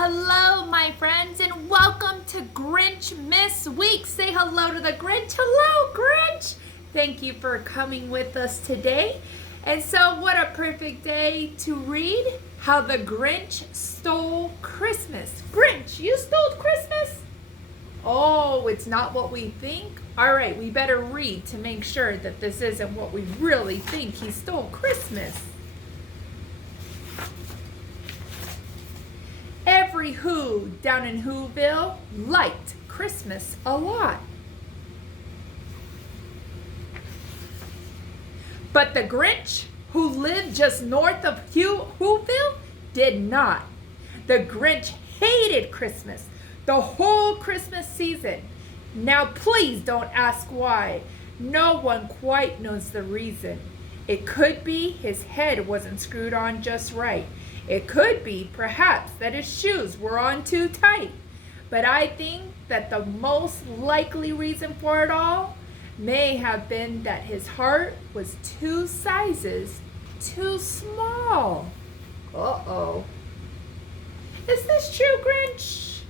Hello, my friends, and welcome to Grinch Miss Week. Say hello to the Grinch. Hello, Grinch. Thank you for coming with us today. And so, what a perfect day to read How the Grinch Stole Christmas. Grinch, you stole Christmas? Oh, it's not what we think? All right, we better read to make sure that this isn't what we really think. He stole Christmas. Every Who down in Whoville liked Christmas a lot. But the Grinch, who lived just north of Whoville, did not. The Grinch hated Christmas the whole Christmas season. Now please don't ask why. No one quite knows the reason. It could be his head wasn't screwed on just right. It could be, perhaps, that his shoes were on too tight. But I think that the most likely reason for it all may have been that his heart was 2 sizes too small. Uh-oh. Is this true, Grinch?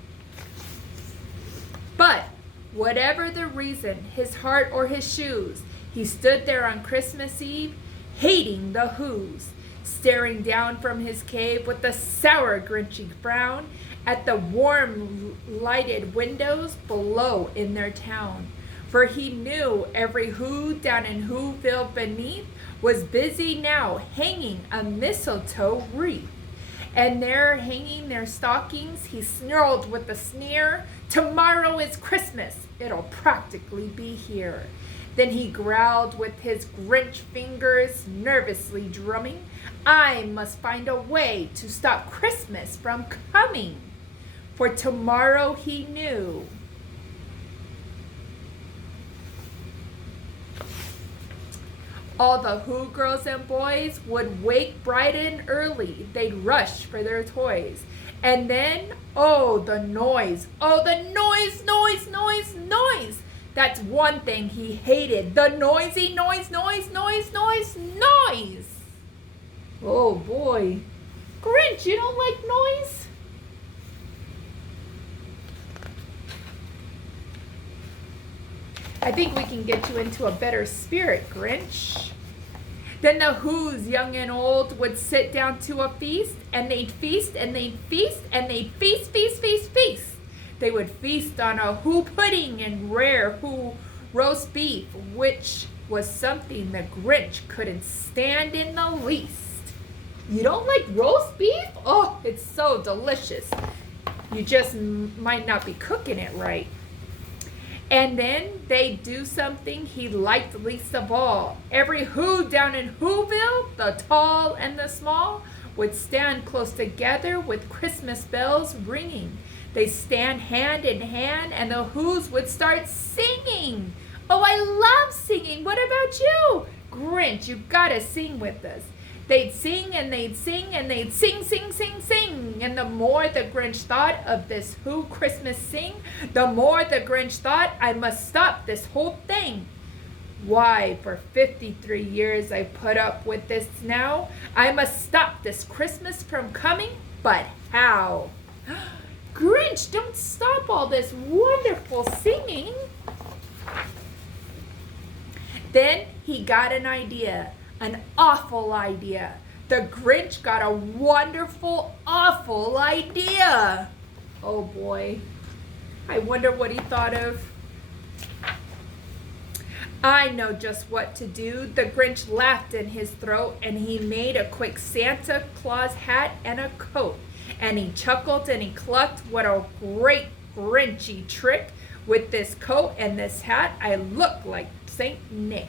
But whatever the reason, his heart or his shoes, he stood there on Christmas Eve, hating the Whos, staring down from his cave with a sour, grinchy frown at the warm, lighted windows below in their town. For he knew every Who down in Whoville beneath was busy now hanging a mistletoe wreath. And there, hanging their stockings, he snarled with a sneer, "Tomorrow is Christmas, it'll practically be here." Then he growled with his Grinch fingers nervously drumming, "I must find a way to stop Christmas from coming." For tomorrow he knew all the Who girls and boys would wake bright and early. They'd rush for their toys. And then, oh, the noise. Oh, the noise, noise, noise, noise. That's one thing he hated. The noisy noise, noise, noise, noise, noise. Oh, boy. Grinch, you don't like noise? I think we can get you into a better spirit, Grinch. Then the Whos, young and old, would sit down to a feast, and they'd feast, and they'd feast, and they'd feast, feast, feast, feast. They would feast on a Who pudding and rare Who roast beef, which was something the Grinch couldn't stand in the least. You don't like roast beef? Oh, it's so delicious. You just might not be cooking it right. And then they'd do something he liked least of all. Every Who down in Whoville, the tall and the small, would stand close together with Christmas bells ringing. They'd stand hand in hand, and the Whos would start singing. Oh, I love singing. What about you? Grinch, you gotta sing with us. They'd sing and they'd sing and they'd sing, sing, sing, sing. And the more the Grinch thought of this Who Christmas sing, the more the Grinch thought, I must stop this whole thing. Why, for 53 years I put up with this now. I must stop this Christmas from coming, but how? Grinch, don't stop all this wonderful singing. Then he got an idea. An awful idea. The Grinch got a wonderful, awful idea. Oh boy. I wonder what he thought of. I know just what to do. The Grinch laughed in his throat, and he made a quick Santa Claus hat and a coat. And he chuckled and he clucked. What a great Grinchy trick. With this coat and this hat, I look like Saint Nick.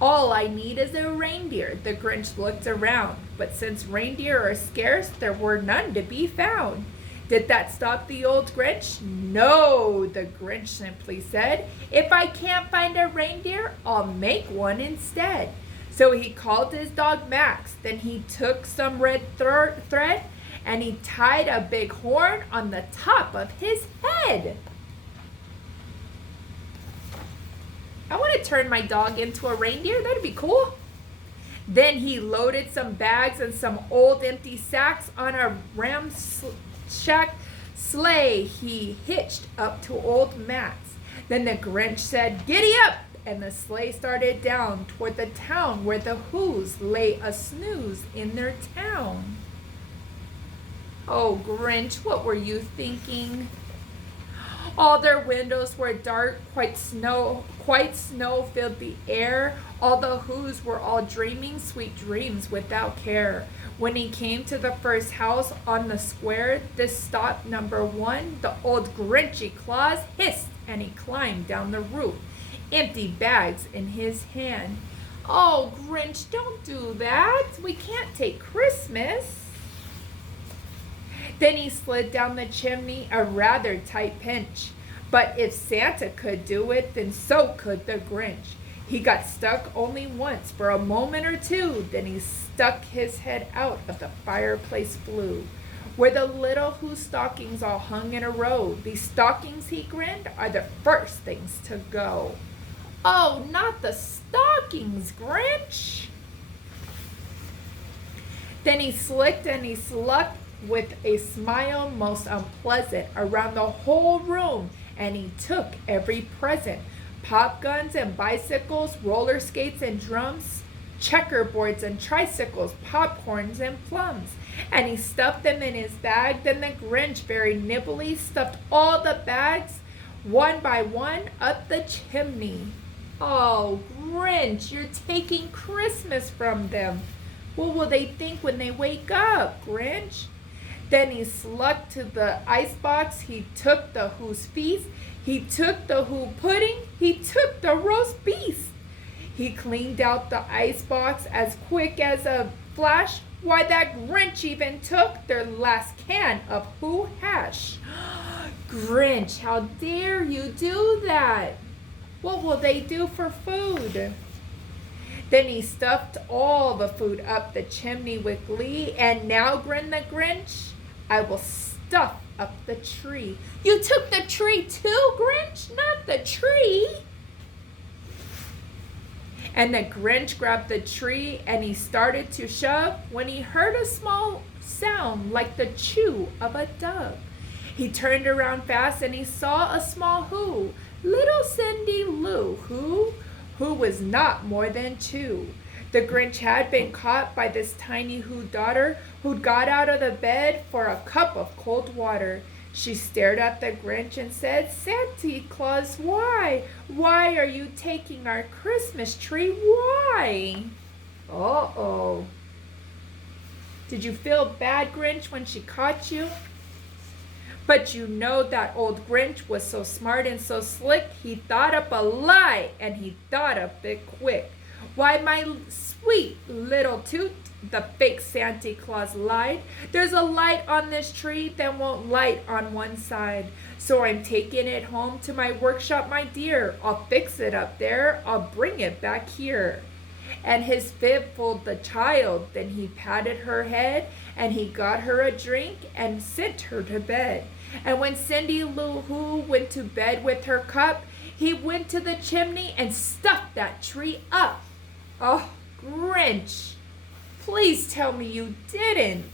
All I need is a reindeer. The Grinch looked around, but since reindeer are scarce, there were none to be found. Did that stop the old Grinch? No, the Grinch simply said, if I can't find a reindeer, I'll make one instead. So he called his dog Max. Then he took some red thread and he tied a big horn on the top of his head. I want to turn my dog into a reindeer. That'd be cool. Then he loaded some bags and some old empty sacks on a shack sleigh he hitched up to old Matt's. Then the Grinch said, "Giddy up!" and the sleigh started down toward the town where the Who's lay a snooze in their town. Oh, Grinch, what were you thinking? All their windows were dark, quite snow filled the air. All the Who's were all dreaming sweet dreams without care. When he came to the first house on the square, this stopped number 1. The old Grinchy Claus hissed, and he climbed down the roof, empty bags in his hand. Oh, Grinch, don't do that. We can't take Christmas. Then he slid down the chimney, a rather tight pinch. But if Santa could do it, then so could the Grinch. He got stuck only once for a moment or two, then he stuck his head out of the fireplace flue, where the little Who stockings all hung in a row. These stockings, he grinned, are the first things to go. Oh, not the stockings, Grinch! Then he slicked and he slucked with a smile most unpleasant around the whole room, and he took every present. Pop guns and bicycles, roller skates and drums, checkerboards and tricycles, popcorns and plums. And he stuffed them in his bag. Then the Grinch very nimbly stuffed all the bags, one by one, up the chimney. Oh, Grinch, you're taking Christmas from them. What will they think when they wake up, Grinch? Then he slucked to the icebox. He took the Who's feast. He took the Who pudding. He took the roast beef. He cleaned out the icebox as quick as a flash. Why, that Grinch even took their last can of Who hash. Grinch, how dare you do that? What will they do for food? Then he stuffed all the food up the chimney with glee. And now, grinned the Grinch, I will stuff up the tree. You took the tree too, Grinch? Not the tree. And the Grinch grabbed the tree and he started to shove when he heard a small sound like the chew of a dove. He turned around fast and he saw a small Who, little Cindy Lou, who was not more than 2. The Grinch had been caught by this tiny Who daughter who'd got out of the bed for a cup of cold water. She stared at the Grinch and said, "Santa Claus, why? Why are you taking our Christmas tree? Why?" Uh-oh. Did you feel bad, Grinch, when she caught you? But you know that old Grinch was so smart and so slick, he thought up a lie, and he thought up it quick. "Why, my sweet little toot," the fake Santa Claus lied, "there's a light on this tree that won't light on one side. So I'm taking it home to my workshop, my dear. I'll fix it up there. I'll bring it back here." And his fib fooled the child. Then he patted her head, and he got her a drink and sent her to bed. And when Cindy Lou Who went to bed with her cup, he went to the chimney and stuffed that tree up. Oh, Grinch, please tell me you didn't.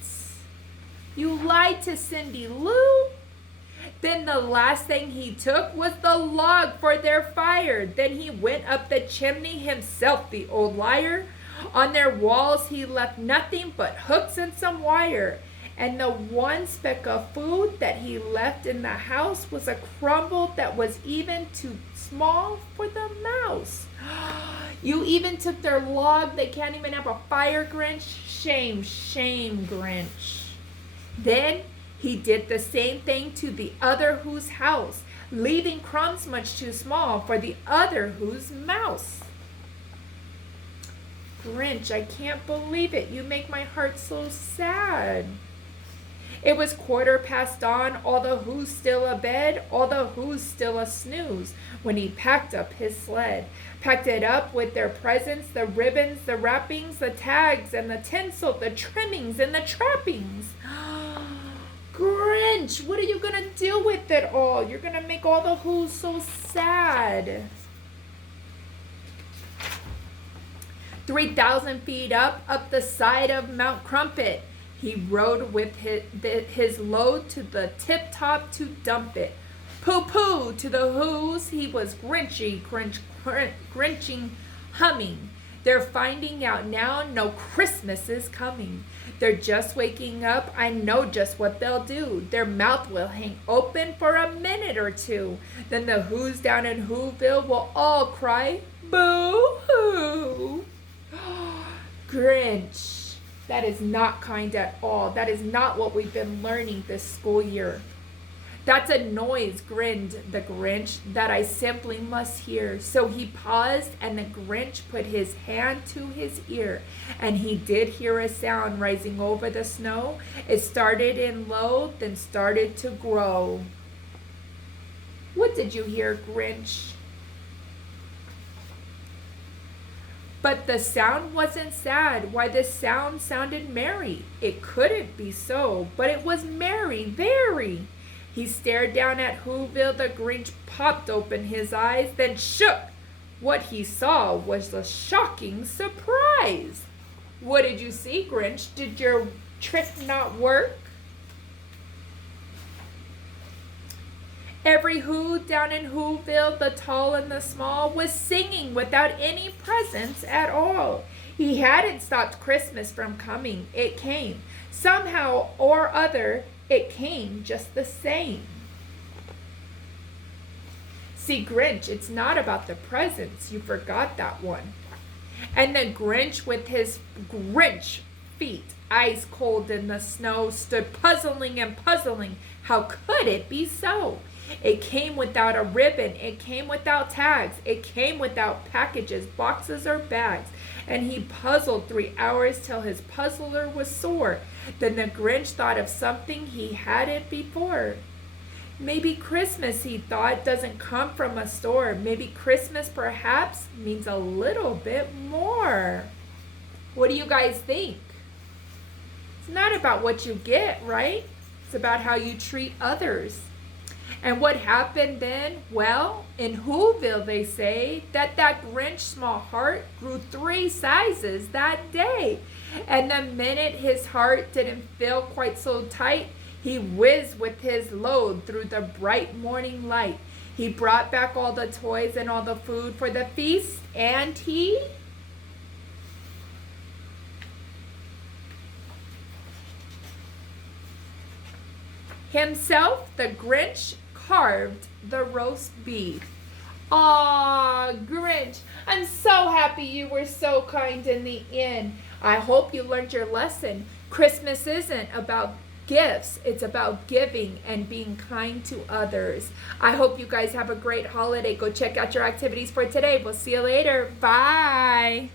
You lied to Cindy Lou? Then the last thing he took was the log for their fire. Then he went up the chimney himself, the old liar. On their walls he left nothing but hooks and some wire. And the one speck of food that he left in the house was a crumble that was even too small for the mouse. You even took their log. They can't even have a fire, Grinch. Shame, shame, Grinch. Then he did the same thing to the other Who's house, leaving crumbs much too small for the other Who's mouse. Grinch, I can't believe it. You make my heart so sad. It was 1/4 dawn, all the Who's still abed, all the Who's still a snooze, when he packed up his sled. Packed it up with their presents, the ribbons, the wrappings, the tags, and the tinsel, the trimmings, and the trappings. Grinch, what are you going to do with it all? You're going to make all the Who's so sad. 3,000 feet up the side of Mount Crumpet, He rode with his load to the tip top to dump it. Pooh pooh to the who's, he was grinching, humming. They're finding out now no Christmas is coming. They're just waking up, I know just what they'll do. Their mouth will hang open for a minute or two. Then the who's down in Whoville will all cry, boo-hoo. Grinch. That is not kind at all. That is not what we've been learning this school year. That's a noise, grinned the Grinch, that I simply must hear. So he paused, and the Grinch put his hand to his ear, and he did hear a sound rising over the snow. It started in low, then started to grow. What did you hear, Grinch? But the sound wasn't sad. Why, the sound sounded merry. It couldn't be so, but it was merry, very. He stared down at Whoville. The Grinch popped open his eyes, then shook. What he saw was a shocking surprise. What did you see, Grinch? Did your trick not work? Every Who down in Whoville, the tall and the small, was singing without any presents at all. He hadn't stopped Christmas from coming. It came. Somehow or other, it came just the same. See, Grinch, it's not about the presents. You forgot that one. And the Grinch with his Grinch feet, ice cold in the snow, stood puzzling and puzzling. How could it be so? It came without a ribbon. It came without tags. It came without packages, boxes, or bags. And he puzzled 3 hours till his puzzler was sore. Then the Grinch thought of something he hadn't before. Maybe Christmas, he thought, doesn't come from a store. Maybe Christmas perhaps means a little bit more. What do you guys think? It's not about what you get, right? It's about how you treat others. And what happened then? Well, in Whoville they say that Grinch small heart grew 3 sizes that day. And the minute his heart didn't feel quite so tight, he whizzed with his load through the bright morning light. He brought back all the toys and all the food for the feast, and he himself, the Grinch, carved the roast beef. Aw, Grinch, I'm so happy you were so kind in the end. I hope you learned your lesson. Christmas isn't about gifts. It's about giving and being kind to others. I hope you guys have a great holiday. Go check out your activities for today. We'll see you later. Bye.